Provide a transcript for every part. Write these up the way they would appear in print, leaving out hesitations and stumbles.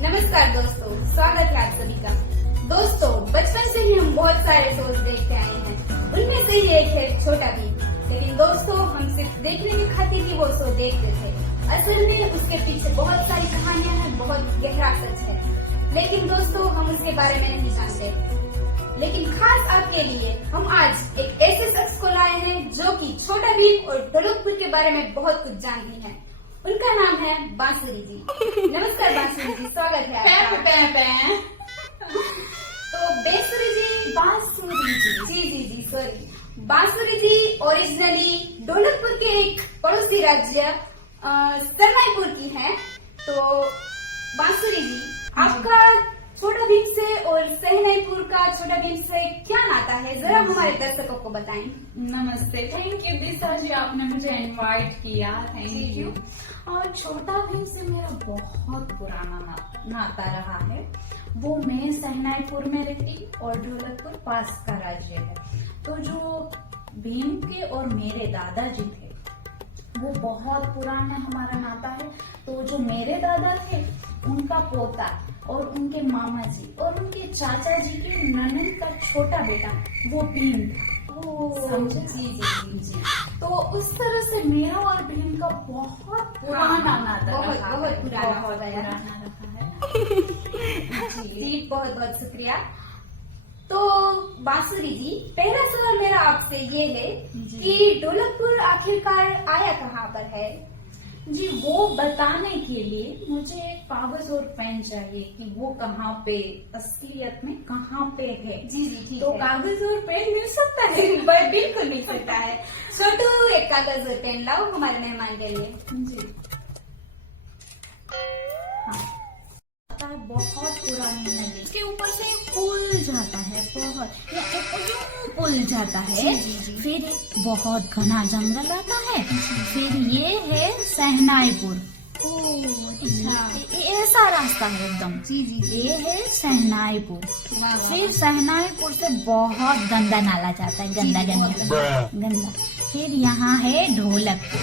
नमस्कार दोस्तों, स्वागत है आप सभी का। दोस्तों, बचपन से ही हम बहुत सारे शोज देखते आए हैं। उनमें से ही एक है छोटा भीम। लेकिन दोस्तों, हम सिर्फ देखने की खातिर ही वो शो देखते थे। असल में उसके पीछे बहुत सारी कहानियां हैं, बहुत गहरा सच है। लेकिन दोस्तों, हम उसके बारे में नहीं जानते। लेकिन खास आपके लिए हम आज एक ऐसे शख्स को लाए हैं जो कि छोटा भीम और ढोलकपुर के बारे में बहुत कुछ जानती है। उनका नाम है बांसुरी जी। नमस्कार बांसुरी जी, स्वागत है आपका। तो बांसुरी जी सॉरी, बांसुरी जी ओरिजिनली ढोलकपुर के एक पड़ोसी राज्य सरनाईपुर की है। तो बांसुरी जी, आपका छोटा भीम से और सहनाईपुर का छोटा भीम से क्या नाता है, जरा हमारे दर्शकों को बताएं। नमस्ते, थैंक यू दिशा जी, आपने मुझे इनवाइट किया, थैंक यू। और छोटा भीम से मेरा बहुत पुराना नाता रहा है। वो मैं सहनाईपुर में रहती और ढोलकपुर पास का राज्य है। तो जो भीम के और मेरे दादाजी थे वो बहुत पुराना हमारा नाता है। तो जो मेरे दादा थे उनका पोता और उनके मामा जी और उनके चाचा जी की ननद का छोटा बेटा वो भीम था। समझे? जी। तो उस तरह से मेरा और भीम का बहुत पुराना नाता बहुत पुराना हो गया है। जी, बहुत बहुत शुक्रिया। तो बांसुरी जी, पहला सवाल मेरा आपसे ये है कि ढोलकपुर आखिरकार आया कहाँ पर है? जी, वो बताने के लिए मुझे एक कागज और पेन चाहिए कि वो कहाँ पे असलियत में कहाँ पे है। जी ठीक तो है। कागज और पेन मिल सकता है? बिल्कुल मिल सकता है। छोटू, एक कागज और पेन लाओ हमारे मेहमान के लिए। जी हाँ, बहुत पुरानी नदी, उसके ऊपर से पुल जाता है, बहुत या एक पुल जाता है। जी। फिर एक बहुत घना जंगल आता है। फिर ये है सहनाईपुर। ऐसा रास्ता है एकदम। जी। ये है सहनाईपुर। वाह। फिर सहनाईपुर से बहुत गंदा नाला जाता है, गंदा। फिर यहाँ है ढोलकपुर।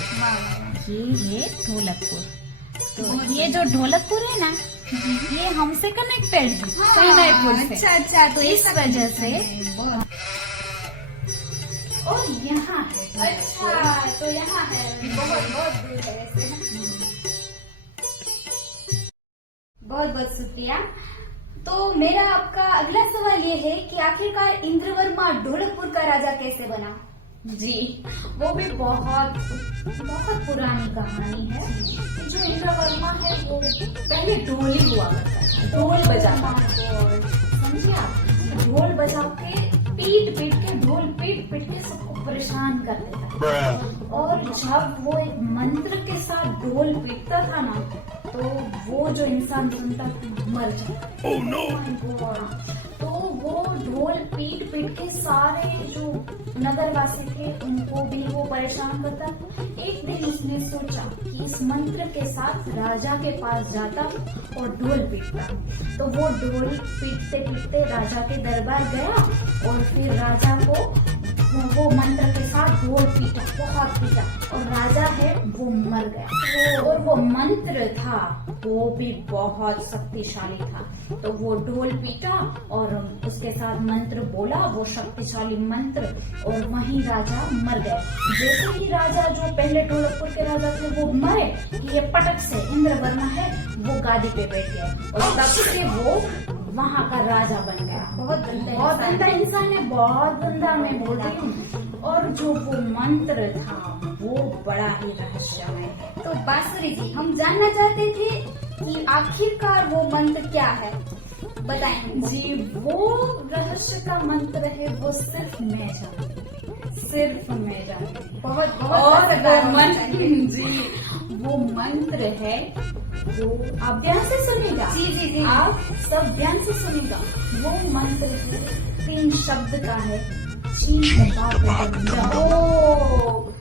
ये है ढोलकपुर। तो ये जो ढोलकपुर है ना, ये हमसे कनेक्टेड है सहनाईपुर से। अच्छा, तो इस वजह से। और यहाँ है। अच्छा, तो यहाँ है, बहुत दूर है वैसे। बहुत शुक्रिया। तो मेरा आपका अगला सवाल ये है कि आखिरकार इंद्रवर्मा ढोलकपुर का राजा कैसे बना? जी, वो भी बहुत पुरानी कहानी है। जो इंद्रवर्मा है वो पहले ढोली हुआ करता है, ढोल बजाता है। समझिए आप, ढोल बजा के पीट पीट के सबको परेशान कर देता है। और जब वो एक मंत्र के साथ ढोल पीटता था ना, तो वो जो इंसान सुनता था मर जाता। Oh, no! तो वो ढोल पीट के सारे जो नगरवासी थे उनको भी वो परेशान करता। एक दिन उसने सोचा कि इस मंत्र के साथ राजा के पास जाता और ढोल पीटता। तो वो ढोल पीटते राजा के दरबार गया और फिर राजा को वो मंत्र के साथ ढोल पीटा, बहुत पीटा, और राजा है वो मर गया। और वो मंत्र था वो भी बहुत शक्तिशाली था। तो वो ढोल पीटा और उसके साथ मंत्र बोला, वो शक्तिशाली मंत्र, और वहीं राजा मर गए। जैसे ही राजा जो पहले ढोलकपुर के राजा थे वो मरे, कि ये पटक से इंद्रवर्मा है वो गादी पे बैठ गया और तब से वो वहाँ का राजा बन गया। बहुत गंदा इंसान है, बहुत गंदा, मैं बोल रही हूँ। और जो वो मंत्र था वो बड़ा ही रहस्यमय है। तो बांसुरी जी, हम जानना चाहते थे कि आखिरकार वो मंत्र क्या है, बताएं। जी, वो रहस्य का मंत्र है, वो सिर्फ मैं जानती, बहुत और वो मंत्र जी, वो मंत्र है, वो आप ध्यान से सुनिएगा। जी। आप सब ध्यान से सुनिएगा। वो मंत्र है 3 शब्द का है।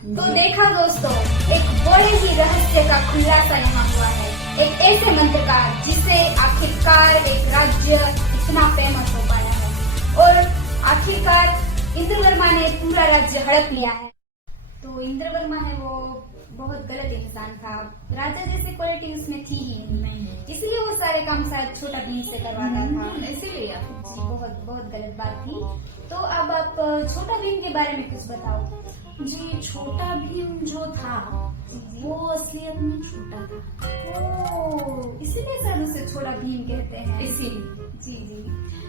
तो देखा दोस्तों, एक बड़े ही रहस्य का खुलासा यहाँ हुआ है। एक ऐसे मंत्र का जिससे आखिरकार एक राज्य इतना फेमस हो पाया है और आखिरकार इंद्रवर्मा ने पूरा राज्य हड़प लिया है। तो इंद्रवर्मा है वो बहुत गलत इंसान था, राजा जैसी क्वालिटी उसमें थी ही नहीं, इसलिए वो बहुत सारे काम शायद छोटा भीम से करवाता था। इसीलिए जी बहुत बहुत गलत बात थी। तो अब आप छोटा भीम के बारे में कुछ बताओ। जी, छोटा भीम जो था वो असलियत में छोटा था, ओह, इसीलिए सर उसे छोटा भीम कहते हैं। इसीलिए जी जी।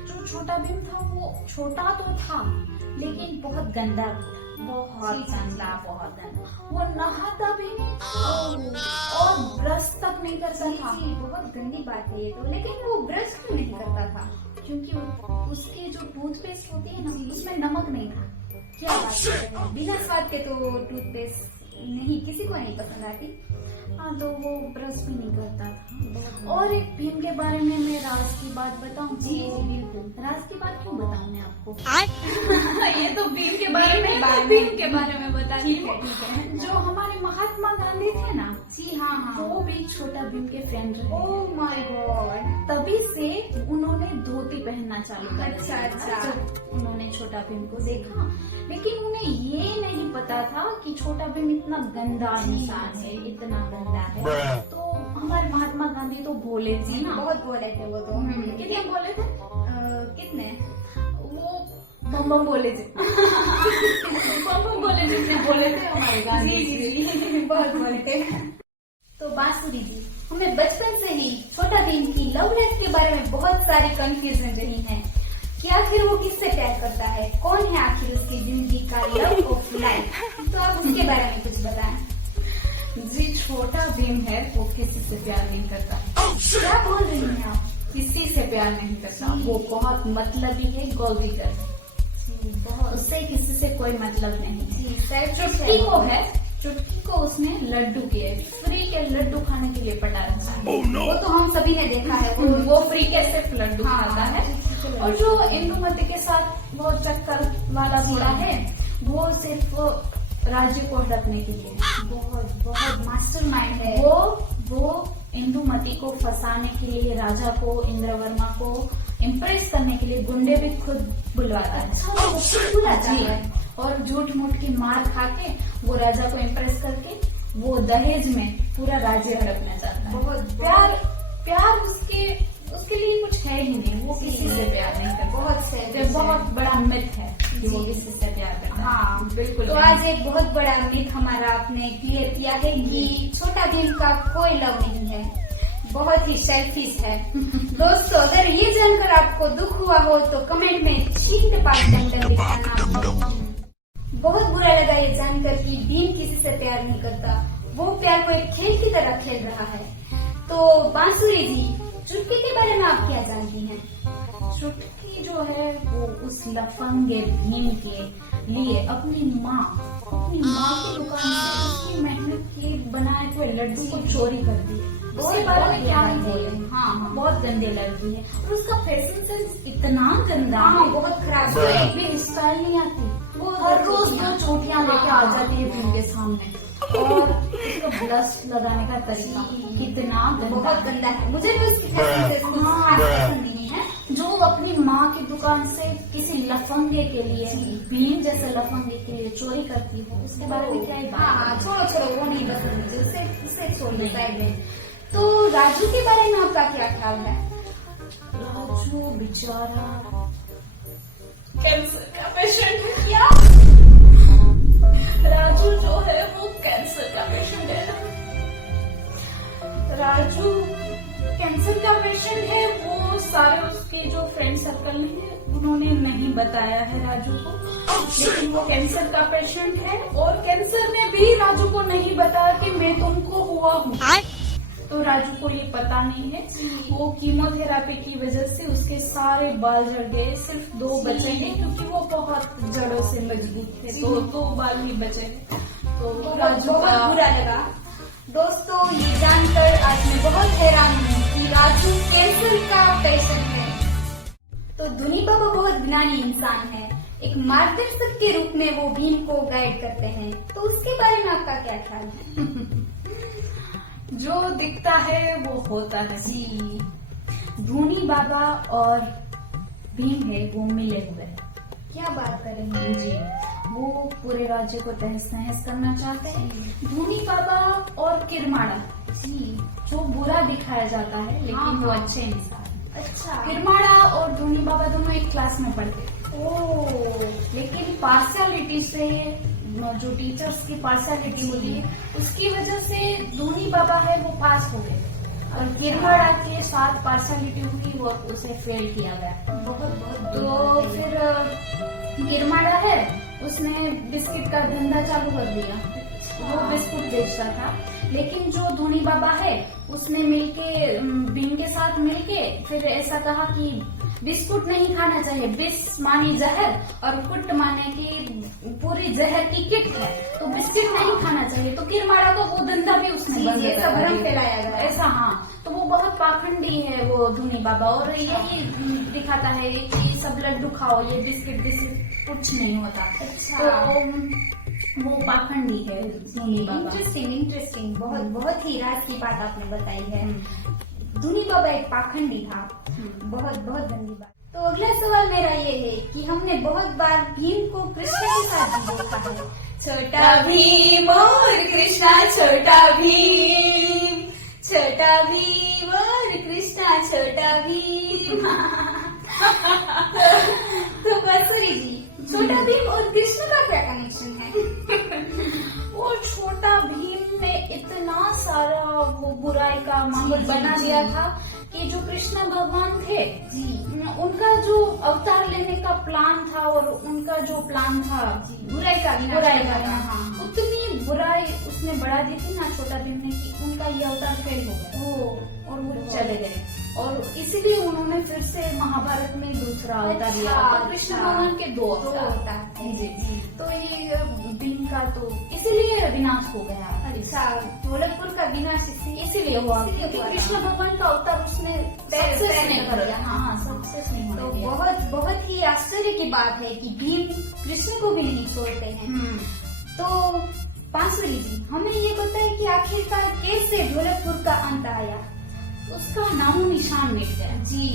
जो छोटा भीम था वो छोटा तो था लेकिन बहुत गंदा था, बहुत जी, जी, गंदा, बहुत गंदा। वो नहाता भी नहीं था और ब्रश तक नहीं करता जी था, जी, बहुत गंदी बात है ये तो। लेकिन वो ब्रश क्यों नहीं करता था? क्योंकि उसकी जो टूथपेस्ट होती है ना उसमें नमक नहीं था। क्या बात कर रहे हैं? बिना स्वाद के तो टूथपेस्ट नहीं, किसी को नहीं पसंद आती। हाँ, तो वो ब्रश भी नहीं करता था। और एक भीम के बारे में मैं राज की बात बताऊं? जी जी बिल्कुल। राज की बात क्यों बताऊं मैं आपको? ये तो भीम के बारे में भीम के बारे में बता रही ठीक है हूँ। ठीक है। जो हमारे महात्मा गांधी थे ना, जी हाँ हाँ। वो भी छोटा भीम के फ्रेंड रहे। Oh my God. तभी से उन्होंने धोती पहनना चालू कर दिया अच्छा, था, अच्छा। जब उन्होंने छोटा भीम को देखा। लेकिन उन्हें ये नहीं पता था कि छोटा भीम इतना गंदा इंसान है, इतना गंदा है। तो हमारे महात्मा गांधी तो भोले थे ना, बहुत बोले थे वो तो। कितने बोले थे? कितने? वो बम बम बोले थे। बम बम बोले जितने बोले थे हमारे गांधी जी बहुत बोले थे। तो बांसुरी जी, हमें बचपन से ही छोटा भीम की लव लाइफ के बारे में बहुत सारी कंफ्यूजन रही है कि आखिर वो किससे प्यार करता है, कौन है आखिर उसकी जिंदगी का लव ऑफ लाइफ। तो आप उसके बारे में कुछ बताएं। जी, छोटा भीम है वो किसी से प्यार नहीं करता। क्या बोल रही हैं आप? किसी से प्यार नहीं करता, वो बहुत मतलबी है, गोलबीगर है, बहुत। उससे किसी से कोई मतलब नहीं। जी, selfish चुटकी है को वो। है, चुटकी को उसने लड्डू किए, फ्री के लड्डू खाने के लिए पटा रखा है। वो तो हम सभी ने देखा है। वो फ्री के सिर्फ लड्डू हाँ, खाता है। हाँ। और जो इंदुमती के साथ वो चक्कर वाला घोड़ा है, वो सिर्फ राज्य को हड़पने के लिए है। बहुत बहुत मास्टरमाइंड है। वो इंदुमती को फंसाने के लिए, राजा को, इंद्रवर्मा को इम्प्रेस करने के लिए गुंडे भी खुद बुलवाता है। बुलाता जी, है। और झूठ मूठ की मार खा के वो राजा को इम्प्रेस करके वो दहेज में पूरा राज्य हड़पना चाहता है। बहुत प्यार उसके लिए कुछ है ही नहीं, वो किसी से प्यार नहीं करता। बहुत ये selfish बहुत है। बड़ा मिथ है कि वो जी। किसी से प्यार करता है। हाँ बिल्कुल तो नहीं। आज एक बहुत बड़ा मिथ हमारा आपने क्लियर किया है कि छोटा भीम का कोई लव नहीं है, बहुत ही सेल्फिश है। दोस्तों, अगर ये जानकर आपको दुख हुआ हो तो कमेंट में चीख पास बटन दिखाना। बहुत बुरा लगा ये जानकर कि भीम किसी से प्यार नहीं करता, वो प्यार को एक खेल की तरह खेल रहा है। तो बांसुरी जी, चुटकी के बारे में आप क्या जानती हैं? चुटकी जो है वो उस लफंगे भीम के लिए अपनी माँ की दुकान से उसकी मेहनत के बनाए हुए लड्डू को चोरी कर दी। उसके बारे में क्या नहीं बोले। हाँ। बहुत गंदे लड़की है और उसका फैशन सेंस इतना गंदा हाँ, है, बहुत खराब उसको है। एक भी स्टाइल नहीं आती। वो हाँ, हर रोज दो चोटियां लेके आ जाती है भीम के सामने, और उसका ब्लश लगाने का तरीका कितना गंदा बहुत है। गंदा है। मुझे भी उसकी फैशन से कुछ खास पसंद नहीं है। जो अपनी माँ की दुकान से किसी लफंगे के लिए, भीम जैसे लफंगे के लिए चोरी करती है, उसके बारे में क्या ही बात हाँ, है। छोड़ो वो नहीं पसंद मुझे, उसे छोड़ दो साइड में। तो राजू के बारे में आपका क्या ख्याल है? राजू बेचारा कैंसर का पेशेंट है। क्या? राजू जो है वो कैंसर का पेशेंट है। राजू कैंसर का पेशेंट है, वो सारे उसके जो फ्रेंड सर्कल है उन्होंने नहीं बताया है राजू को, लेकिन वो कैंसर का पेशेंट है। और कैंसर ने भी राजू को नहीं बताया कि मैं तुमको हुआ हूँ, तो राजू को ये पता नहीं है। वो कीमोथेरापी की वजह से उसके सारे बाल झड़ गए, सिर्फ 2 बचे हैं क्योंकि वो बहुत जड़ों से मजबूत थे, तो 2 बाल ही बचे हैं। तो राजू बहुत का बुरा लगा। दोस्तों, ये जानकर आज मैं बहुत हैरान हूँ कि राजू कैंसर का पेशेंट है। तो धुनी बाबा बहुत ज्ञानी इंसान है, एक मार्गदर्शक के रूप में वो भीम को गाइड करते हैं। तो उसके बारे में आपका क्या ख्याल है? जो दिखता है वो होता है। जी धोनी बाबा और भीम है वो मिले हुए हैं। क्या बात कर रही हैं? जी, वो पूरे राज्य को तहस नहस करना चाहते हैं। धोनी बाबा और किरमाड़ा जी जो बुरा दिखाया जाता है, लेकिन हाँ, वो हाँ। अच्छे इंसान हैं। अच्छा। किरमाड़ा और धोनी बाबा दोनों एक क्लास में पढ़ते थे, ओ लेकिन पार्शियलिटी से, जो टीचर्स की पार्शियलिटी होती है, उसकी वजह से धोनी बाबा है वो पास हो गए और किरमाड़ा के साथ पार्शियलिटी हुई, वो उसे फेल किया गया। बहुत बहुत तो फिर किरमाड़ा है उसने बिस्किट का धंधा चालू कर दिया, वो बिस्कुट बेचता था। लेकिन जो धोनी बाबा है उसने मिलके भीम के साथ मिलके फिर ऐसा कहा कि बिस्कुट नहीं खाना चाहिए, बिस मानी जहर और कुट माने की पूरी जहर की किट है, तो बिस्किट नहीं खाना चाहिए। तो किरमाड़ा का वो धंधा भी उसने जी, बंद ये कर सब भ्रम दिया। फैलाया गया। ऐसा, हाँ। तो वो बहुत पाखंडी है वो धोनी बाबा, और यही दिखाता है कि सब लड्डू खाओ, ये बिस्किट बिस्किट कुछ नहीं होता। अच्छा। तो वो पाखंडी है धोनी बाबा। इंटरेस्टिंग इंटरेस्टिंग, बहुत बहुत ही राज की बात आपने बताई है। धोनी बाबा एक पाखंडी था। बहुत बहुत गंदी बात। तो अगला सवाल मेरा ये है कि हमने बहुत बार भीम को कृष्ण के साथ भी देखा है। छोटा भीम और कृष्णा, छोटा भीम, छोटा भीम और कृष्णा, छोटा भीम। तो बांसुरी जी, छोटा भीम और कृष्ण का क्या कनेक्शन है? वो छोटा भीम ने इतना सारा वो बुराई का माहौल जी, बना जी। दिया था कि जो कृष्ण भगवान थे जी उनका जो अवतार लेने का प्लान था और उनका जो प्लान था बुराई का विनाश बुराई करना करना, था। हाँ। उतनी बुराई उसने बढ़ा दी थी ना छोटा भीम ने कि उनका ये अवतार फेल हो गया और वो चले गए। और इसीलिए उन्होंने फिर से महाभारत में दूसरा अवतार लिया। अच्छा, तो कृष्ण अच्छा। भगवान के दो दो अवतार अवतार थे। जी जी। तो ये भीम का तो इसीलिए विनाश हो गया। अच्छा, ढोलकपुर का विनाश इसीलिए हुआ इसीलिए क्योंकि हुआ। कृष्ण भगवान का अवतार उसने सक्सेस तय नहीं कर कर दिया। हाँ सक्सेस नहीं तो होने दिया। बहुत बहुत ही आश्चर्य की बात है कि भीम कृष्ण को भी नहीं छोड़ते हैं। हम्म। तो बांसुरी जी, हमें ये बताइए कि आखिरकार कैसे ढोलकपुर का अंत आया? उसका नामो निशान मिट गया। जी,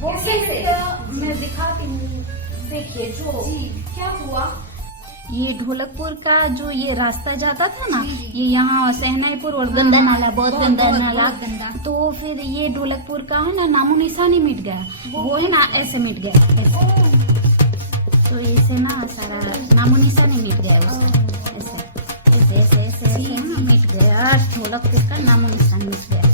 वो कैसे? मैं दिखाती हूँ, देखिए जो जी। क्या हुआ। ये ढोलकपुर का जो ये रास्ता जाता था ना, जी, जी। ये यहाँ सहनाईपुर और गंदा नाला, बहुत गंदा नाला। बहुत गंदा। तो फिर ये ढोलकपुर का है ना नामो निशान ही मिट गया। वो है ना ऐसे मिट गया ऐसे। तो ऐसे ना सारा नामो निशान ही मिट गया उसका, ऐसे ऐसे ऐसे ऐसे ऐसे ना मिट गया, ढोलकपुर का नामो निशान मिट गया।